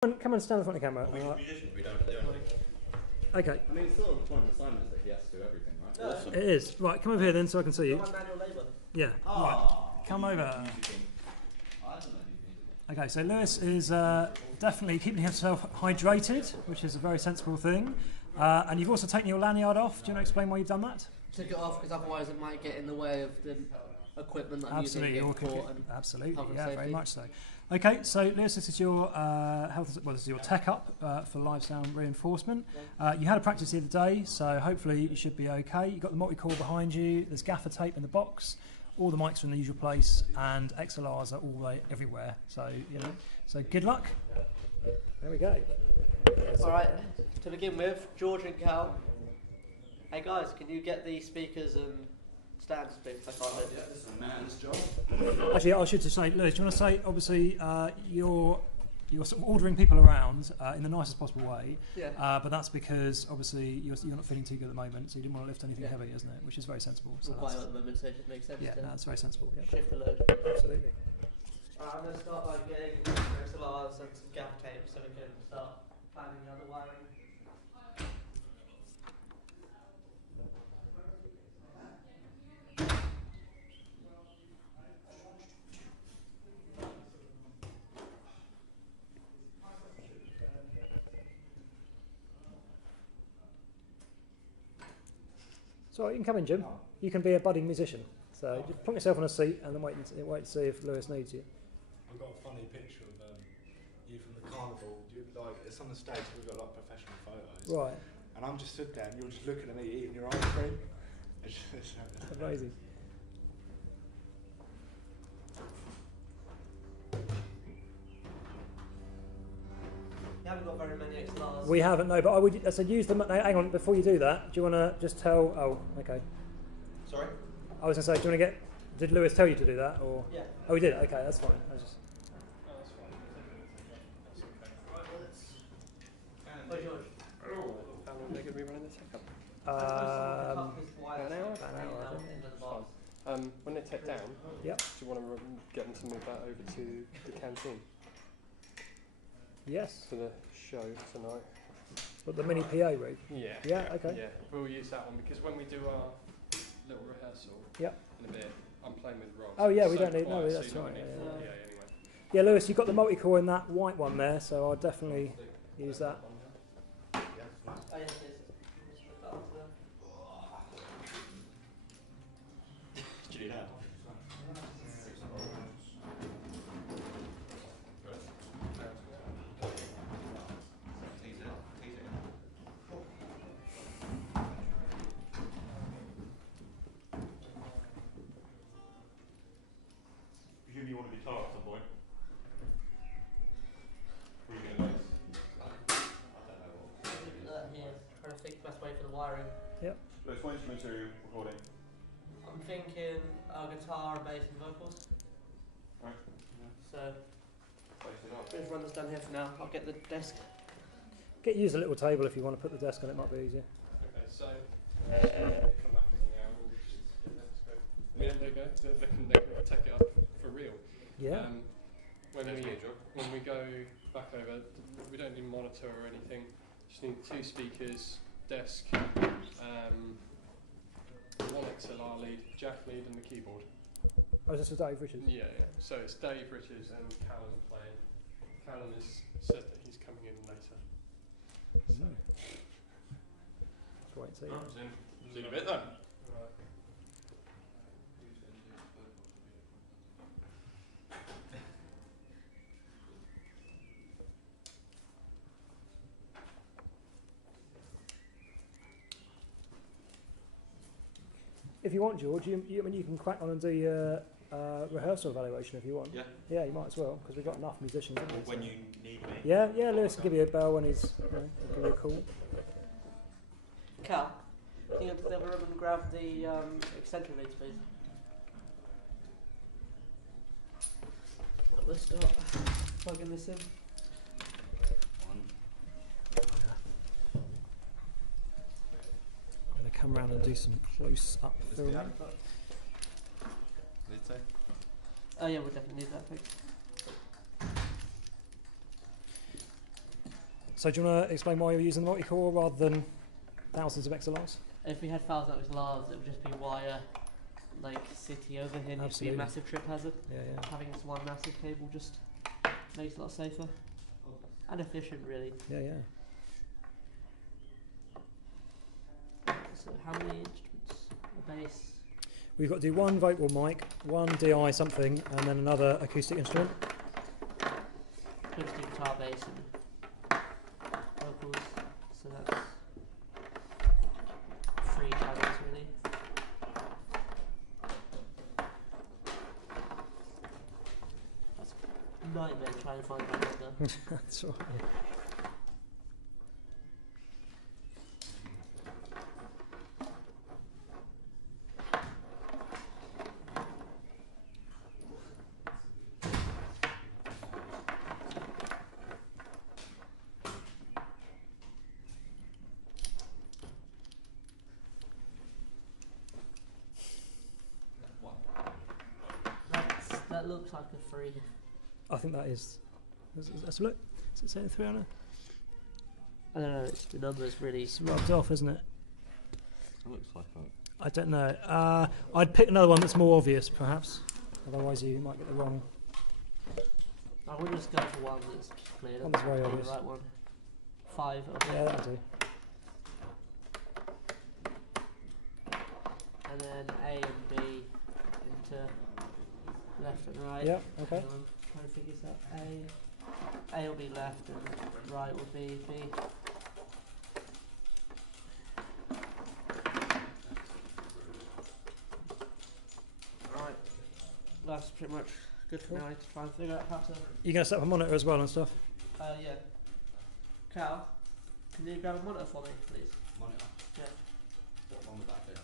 Come and stand in front of the camera. We don't do anything. Okay. I mean, it's sort of the point of the assignment is that he has to do everything, right? No. Awesome. It is. Right, come over here then so I can see you. Manual labour. Yeah. Right. Come over. Okay, so Lewis is definitely keeping himself hydrated, which is a very sensible thing. And you've also taken your lanyard off. Do you want to explain why you've done that? Took it off because otherwise it might get in the way of the equipment that I'm Absolutely, using. absolutely, health and yeah, safety. very much so. Okay, so Lewis, this is your this is your tech up for live sound reinforcement. You had a practice the other day, so hopefully you should be okay. You've got the multi-core behind you. There's gaffer tape in the box. All the mics are in the usual place, and XLRs are all everywhere. So so good luck. There we go. All right. To begin with, George and Cal. Hey guys, can you get the speakers and stands, please? I can't do it. This is a man's job. Actually, I should just say, Lewis, do you want to say, obviously, you're sort of ordering people around in the nicest possible way, but that's because, obviously, you're not feeling too good at the moment, so you didn't want to lift anything heavy, isn't it? Which is very sensible. So We're quite at the moment, so it just makes sense. Yeah, no, that's very sensible. Yeah. Shift the load. Absolutely. I'm going to start by getting XLRs and some gaffer tape so we can start planning the other wiring. So you can come in, Jim. You can be a budding musician. So just put yourself on a seat and then wait to see if Lewis needs you. I've got a funny picture of you from the carnival. It's on the stage. We've got like professional photos. Right. And I'm just stood there, and you're just looking at me eating your ice cream. It's Amazing. You haven't got very many XLRs. We haven't, no, but I said use them. Hang on, before you do that, do you want to just tell? Oh, okay. Sorry? I was going to say, do you want to get? Did Lewis tell you to do that, or? Yeah. Oh, he did. Okay, that's fine. I was just. Where's George? How long are they going to be running the tech up? An hour. When they take down, Yep. do you want to get them to move that over to the canteen Yes. for the show tonight? But the mini PA rig. Yeah. Yeah. Okay. Yeah, we'll use that one because when we do our little rehearsal Yep. in a bit, I'm playing with Rob. Oh yeah, It's we so don't need. quiet, No, so that's you don't right. need Yeah, PA anyway. yeah, Lewis, you've got the multi-core in that white one there, so I'll definitely use that. Oh, yes, yes. Do you need help? Presume you want to be tall at some point. Where are you going next? Here, trying to think the best way for the wiring. Lewis, what instruments are you recording? I'm thinking guitar, bass, and vocals. Right. So, Place it up. let's run this down here for now. I'll get the desk. Use a little table if you want to put the desk on. It might be easier. Okay, so come back in now. We'll just get that to go. I mean, there you go. They can take it up for real. Yeah. When we go back over, we don't need monitor or anything. Just need 2 speakers, desk, one XLR lead, jack lead, and the keyboard. Oh, is this for Dave Richards? Yeah. So it's Dave Richards and Callum playing. Callum has said that he's coming in later. Let's wait and see. See you in a bit then. Right. If you want, George, you can crack on and do your rehearsal evaluation if you want. Yeah. Yeah, you might as well because we've got enough musicians. Haven't we, When so. you need me. Yeah, Lewis will give you a bell when he's give you a call. Cal, can you have a room and grab the extension leads, please? Let's start plugging this in. I'm going to come around and do some close-up filming. Did it say? Oh yeah, we'll definitely need that, thanks. So do you want to explain why you're using the multi-core rather than thousands of XLRs? If we had thousands of XLRs, it would just be wire, like city over here, needs to be a Absolutely. massive trip hazard. Yeah, yeah. Having this one massive cable just makes it a lot safer and efficient, really. Yeah, yeah. So how many instruments? A bass. We've got to do one vocal mic, one DI something, and then another acoustic instrument. Acoustic guitar, bass, and vocals. So that's 3 channels, really. That's a nightmare trying to find that number. That's right. Yeah. That looks like a 3. I think that is. Let's look. Is it saying 3 on it? I don't know, it's, the number's really... It's rubbed off, isn't it? It looks like a... I don't know. I'd pick another one that's more obvious, perhaps. Otherwise, you might get the wrong. I would just go for one that's clear. One that's very the obvious. right one. 5. Yeah, that'll do. And then A and B into left and right. Yeah, okay. Hang on, trying to figure this out. A will be left and right will be B. Right. That's pretty much good for Cool. now. I need to try and figure out how to. You're going to set up a monitor as well and stuff? Yeah. Cal, can you grab a monitor for me, please? Monitor. Yeah. What one would that be?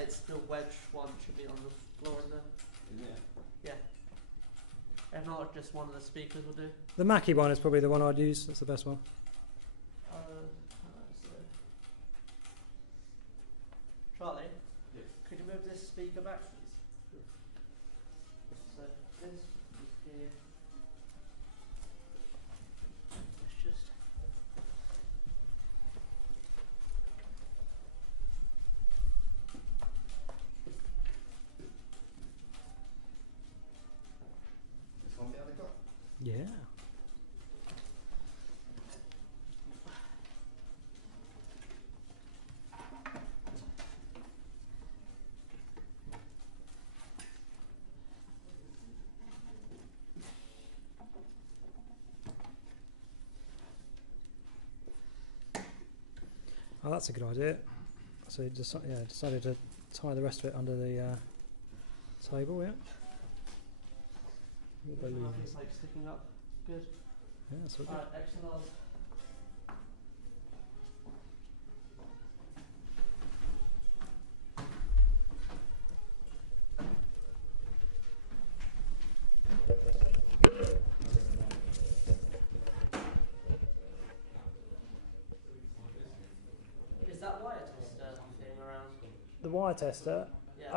It's the wedge one, should be on the floor in there. In there? If not, just one of the speakers will do. The Mackie one is probably the one I'd use. That's the best one. So. Charlie, Yes. could you move this speaker back, please? So this is here. Let's just. This one the other got? Yeah. Oh, that's a good idea. So you decided to tie the rest of it under the table, yeah? Balloon. It's like sticking up. Good. Yeah, that's all good. Alright, XLRs. Is that wire tester thing around? The wire tester. Yeah.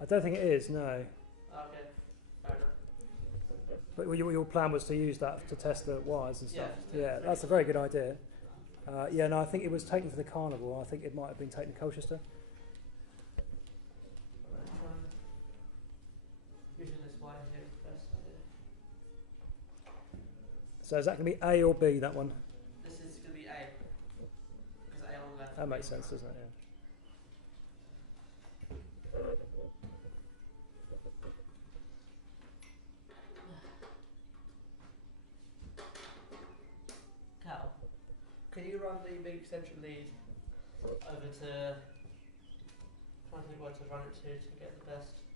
I don't think it is, no. Okay. Fair enough. But your plan was to use that to test the wires and stuff. Yeah. Yeah, that's a very good idea. Yeah, no, I think it was taken for the carnival. I think it might have been taken to Colchester. Using this wire here is the best idea. So is that going to be A or B, that one? This is going to be A. Because A on the left. That makes sense, doesn't it? Yeah. Cal, can you run the big extension lead over to. Trying to think where to run it to get the best.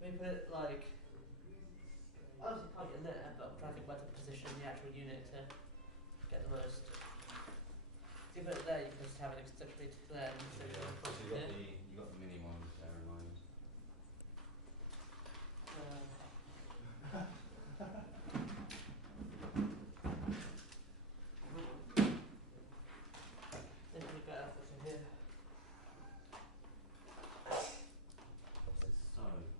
Maybe put it like. I was plug it in there, but I'm trying to think where to position the actual unit to get the most. If you put it there, you can just have an extension lead there and so you can push it here. You got the mini ones there in mind. Definitely better for here. It's so nice.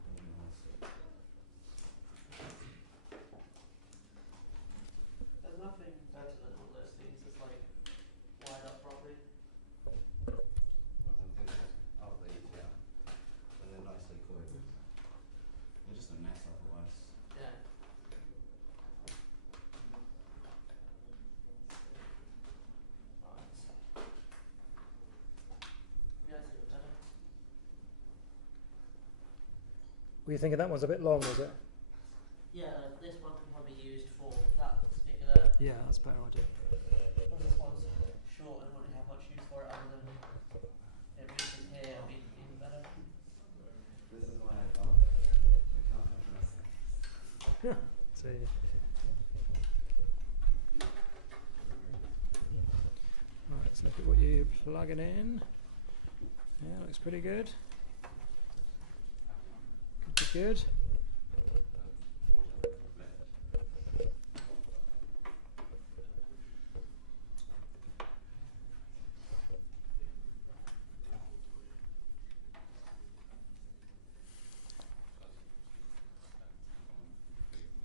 Were you thinking that one's a bit long, was it? Yeah, this one can probably be used for that speaker there. Yeah, that's a better idea. But this one's short and won't really have much use for it other than it reaches here and be even better. This is why I thought we can't put the rest in. So, right, let's look at what you're plugging in. Yeah, looks pretty good. Could be good.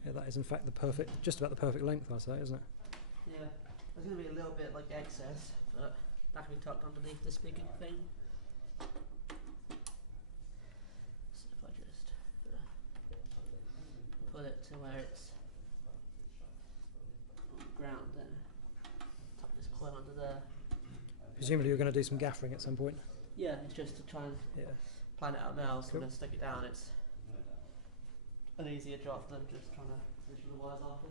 Yeah, that is in fact the perfect, just about the perfect length, I'd say, isn't it? Yeah, there's going to be a little bit like excess, but that can be tucked underneath the speaker thing. So if I just put it to where it's on the ground, then tuck this coil under there. Presumably you're going to do some gaffering at some point. Yeah, it's just to try and Yeah. plan it out now, so Cool. when I stick it down, it's an easier job than just trying to position the wires after.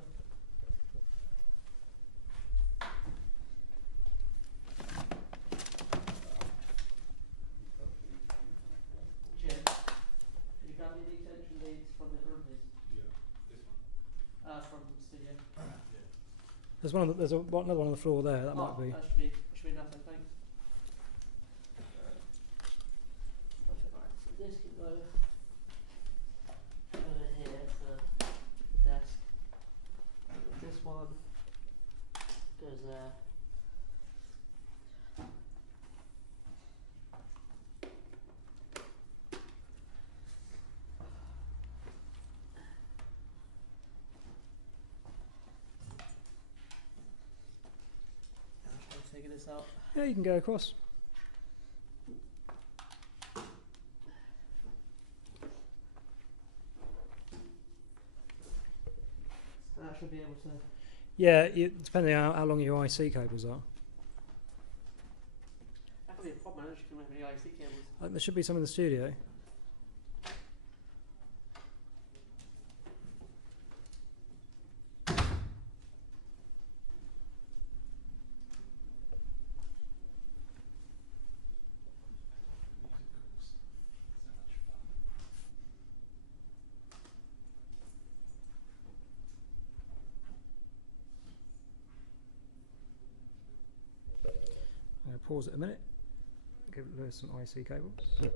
Jim, did you grab any of the extension leads from the room, please? Yeah. This one. From the studio. There's one. Another one on the floor there. That might be. That should be enough, I think. Perfect, right, so this can go over here to the desk. This one goes there. I'm trying to figure this out. Yeah, you can go across. And I should be able to. Yeah, depending on how long your IC cables are. That could be a problem. I don't know if you can have any IC cables. There should be some in the studio. I'm going to pause it a minute. Give Lewis some IC cables.